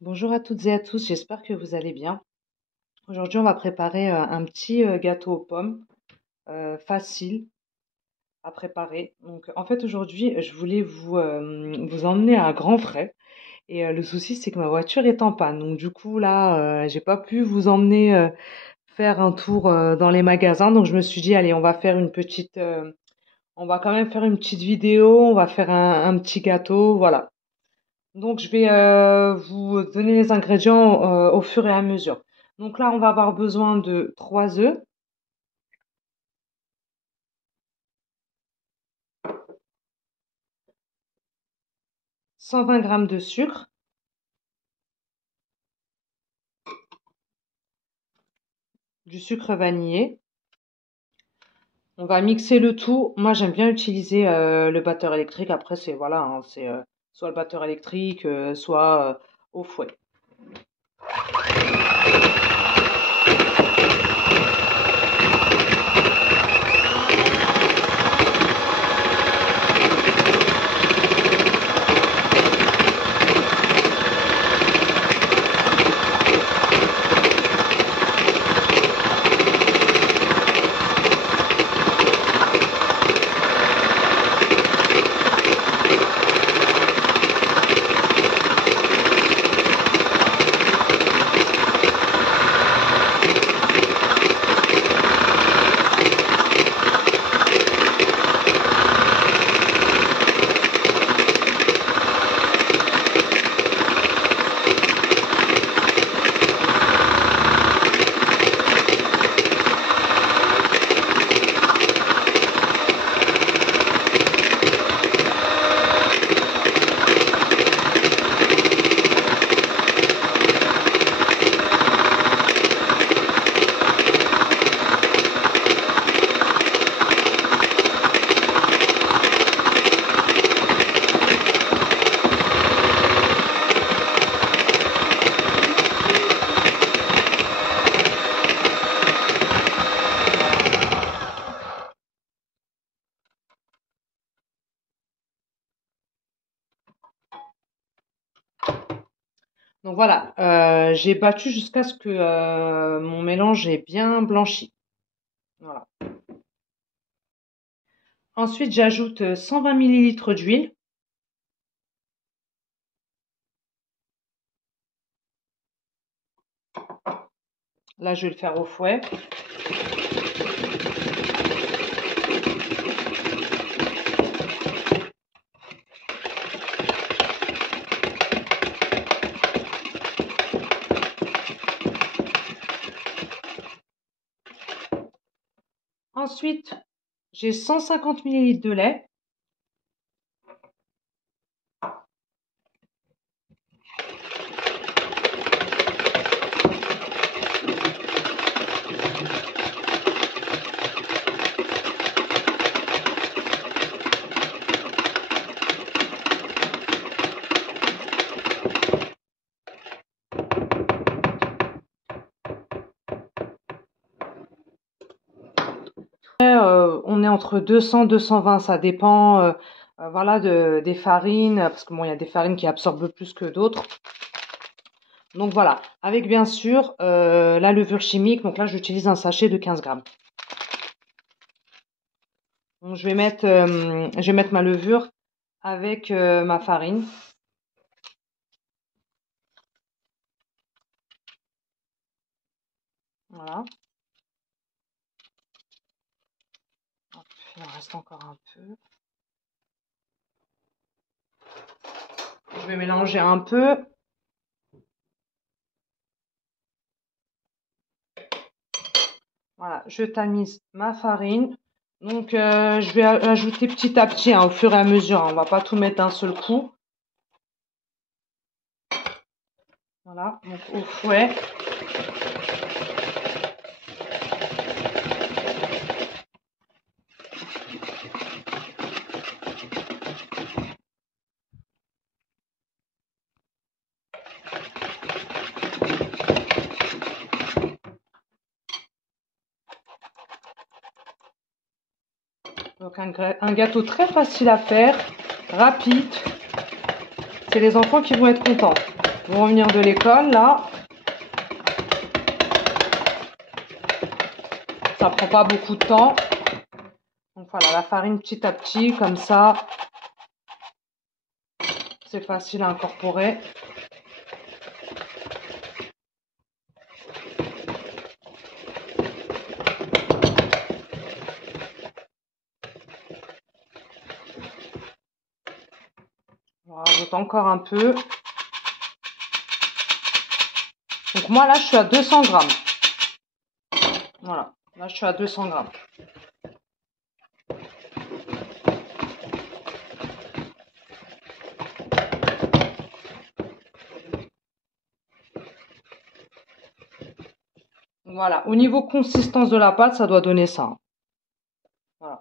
Bonjour à toutes et à tous, j'espère que vous allez bien. Aujourd'hui, on va préparer un petit gâteau aux pommes facile à préparer. Donc, en fait, aujourd'hui, je voulais vous emmener à Grand Frais. Et le souci, c'est que ma voiture est en panne. Donc, du coup, là, j'ai pas pu vous emmener faire un tour dans les magasins. Donc, je me suis dit, allez, on va quand même faire une petite vidéo. On va faire un petit gâteau, voilà. Donc, je vais vous donner les ingrédients au fur et à mesure. Donc là, on va avoir besoin de 3 œufs, 120 grammes de sucre, du sucre vanillé. On va mixer le tout. Moi, j'aime bien utiliser le batteur électrique. Après, c'est voilà, hein, c'est soit le batteur électrique, soit au fouet. Donc voilà, j'ai battu jusqu'à ce que mon mélange ait bien blanchi. Voilà. Ensuite, j'ajoute 120 millilitres d'huile. Là, je vais le faire au fouet. Ensuite, j'ai 150 millilitres de lait. On est entre 200 220, ça dépend voilà des farines, parce que bon, il y a des farines qui absorbent plus que d'autres. Donc voilà, avec bien sûr la levure chimique. Donc là, j'utilise un sachet de 15 grammes. Donc je vais mettre ma levure avec ma farine. Voilà. Hop, il en reste encore un peu. Je vais mélanger un peu. Voilà, je tamise ma farine. Donc, je vais ajouter petit à petit, hein, au fur et à mesure, hein. On va pas tout mettre d'un seul coup. Voilà, donc au fouet. Donc, un gâteau très facile à faire, rapide. C'est les enfants qui vont être contents. vont revenir de l'école, là. Ça prend pas beaucoup de temps. Donc voilà, la farine petit à petit, comme ça. C'est facile à incorporer. On rajoute encore un peu. Donc moi là, je suis à 200 grammes. Voilà, là je suis à 200 grammes. Voilà, au niveau consistance de la pâte, ça doit donner ça. Voilà.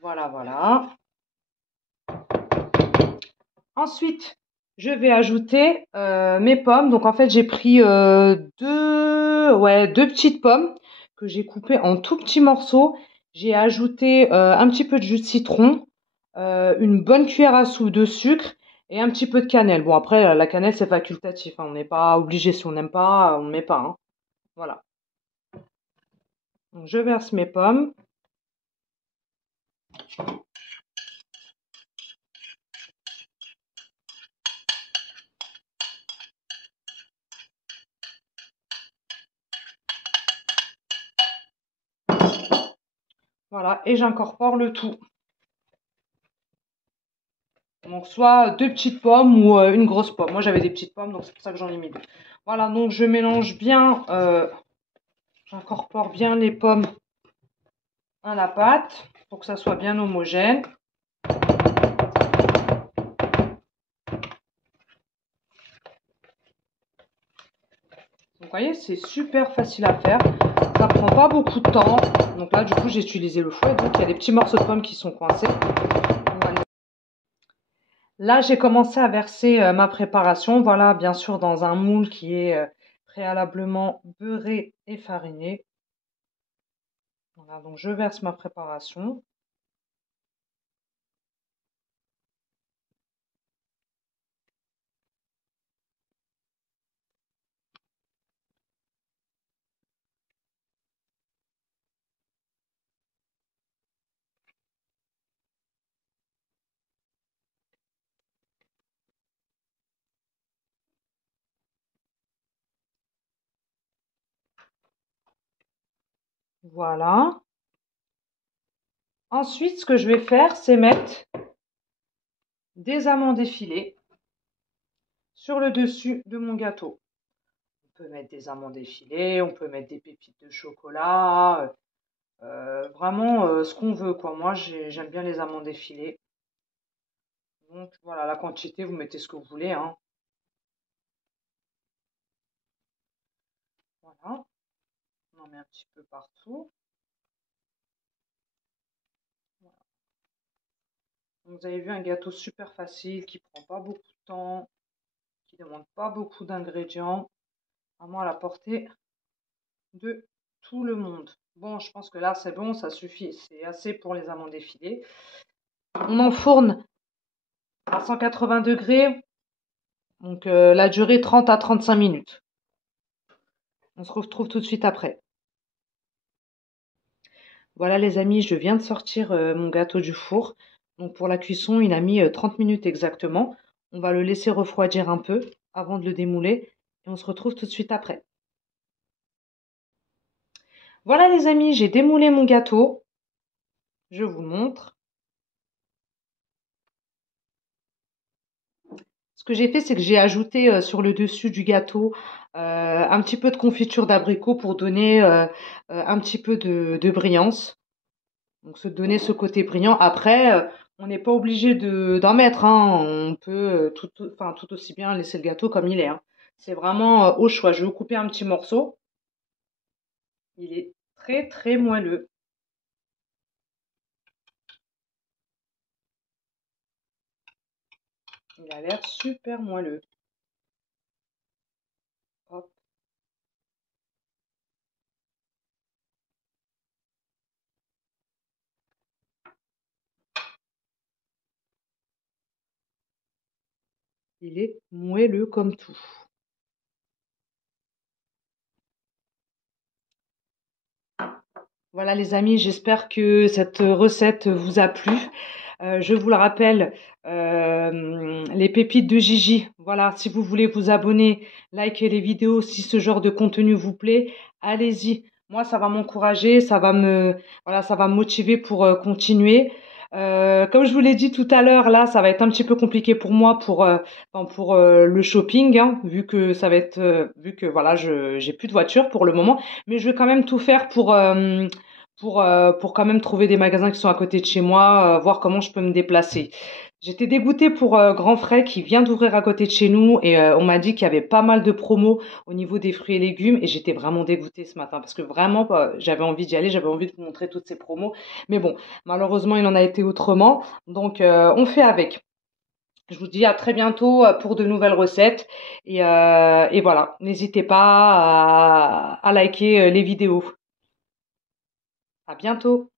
Voilà, voilà. Ensuite, je vais ajouter mes pommes. Donc en fait, j'ai pris deux petites pommes que j'ai coupées en tout petits morceaux. J'ai ajouté un petit peu de jus de citron, une bonne cuillère à soupe de sucre et un petit peu de cannelle. Bon après, la cannelle c'est facultatif, hein. On n'est pas obligé. Si on n'aime pas, on ne met pas, hein. Voilà. Donc je verse mes pommes. Voilà, et j'incorpore le tout. Donc soit deux petites pommes ou une grosse pomme. Moi j'avais des petites pommes, donc c'est pour ça que j'en ai mis deux. Voilà, donc je mélange bien, j'incorpore bien les pommes à la pâte pour que ça soit bien homogène. Donc vous voyez, c'est super facile à faire. Ça prend pas beaucoup de temps. Donc là, du coup, j'ai utilisé le fouet. Donc il y a des petits morceaux de pommes qui sont coincés. Là, j'ai commencé à verser ma préparation. Voilà, bien sûr, dans un moule qui est préalablement beurré et fariné. Voilà, donc je verse ma préparation. Voilà. Ensuite, ce que je vais faire, c'est mettre des amandes effilées sur le dessus de mon gâteau. On peut mettre des amandes effilées, on peut mettre des pépites de chocolat, vraiment ce qu'on veut, quoi. Moi, j'aime bien les amandes effilées. Donc voilà, la quantité, vous mettez ce que vous voulez, hein. Voilà, on en met un petit peu partout. Voilà. Donc, vous avez vu un gâteau super facile, qui prend pas beaucoup de temps, qui ne demande pas beaucoup d'ingrédients, vraiment à la portée de tout le monde. Bon, je pense que là, c'est bon, ça suffit. C'est assez pour les amandes effilées. On enfourne à 180 degrés. Donc, la durée 30 à 35 minutes. On se retrouve tout de suite après. Voilà les amis, je viens de sortir mon gâteau du four. Donc pour la cuisson, il a mis 30 minutes exactement. On va le laisser refroidir un peu avant de le démouler. Et on se retrouve tout de suite après. Voilà les amis, j'ai démoulé mon gâteau. Je vous montre. Ce que j'ai fait, c'est que j'ai ajouté sur le dessus du gâteau un petit peu de confiture d'abricot pour donner un petit peu de brillance. Donc se donner ce côté brillant. Après, on n'est pas obligé d'en mettre, hein. On peut tout aussi bien laisser le gâteau comme il est, hein. C'est vraiment au choix. Je vais vous couper un petit morceau. Il est très très moelleux. Il a l'air super moelleux. Hop. Il est moelleux comme tout. Voilà les amis, j'espère que cette recette vous a plu. Je vous le rappelle, les pépites de Gigi. Voilà, si vous voulez vous abonner, liker les vidéos, si ce genre de contenu vous plaît, allez-y. Moi, ça va m'encourager, voilà, ça va me motiver pour continuer. Comme je vous l'ai dit tout à l'heure, là, ça va être un petit peu compliqué pour moi pour le shopping, hein, vu que voilà, j'ai plus de voiture pour le moment, mais je vais quand même tout faire pour quand même trouver des magasins qui sont à côté de chez moi, voir comment je peux me déplacer. J'étais dégoûtée pour Grand Frais qui vient d'ouvrir à côté de chez nous et on m'a dit qu'il y avait pas mal de promos au niveau des fruits et légumes et j'étais vraiment dégoûtée ce matin parce que vraiment j'avais envie d'y aller, j'avais envie de vous montrer toutes ces promos. Mais bon, malheureusement il en a été autrement, donc on fait avec. Je vous dis à très bientôt pour de nouvelles recettes et voilà, n'hésitez pas à liker les vidéos. À bientôt.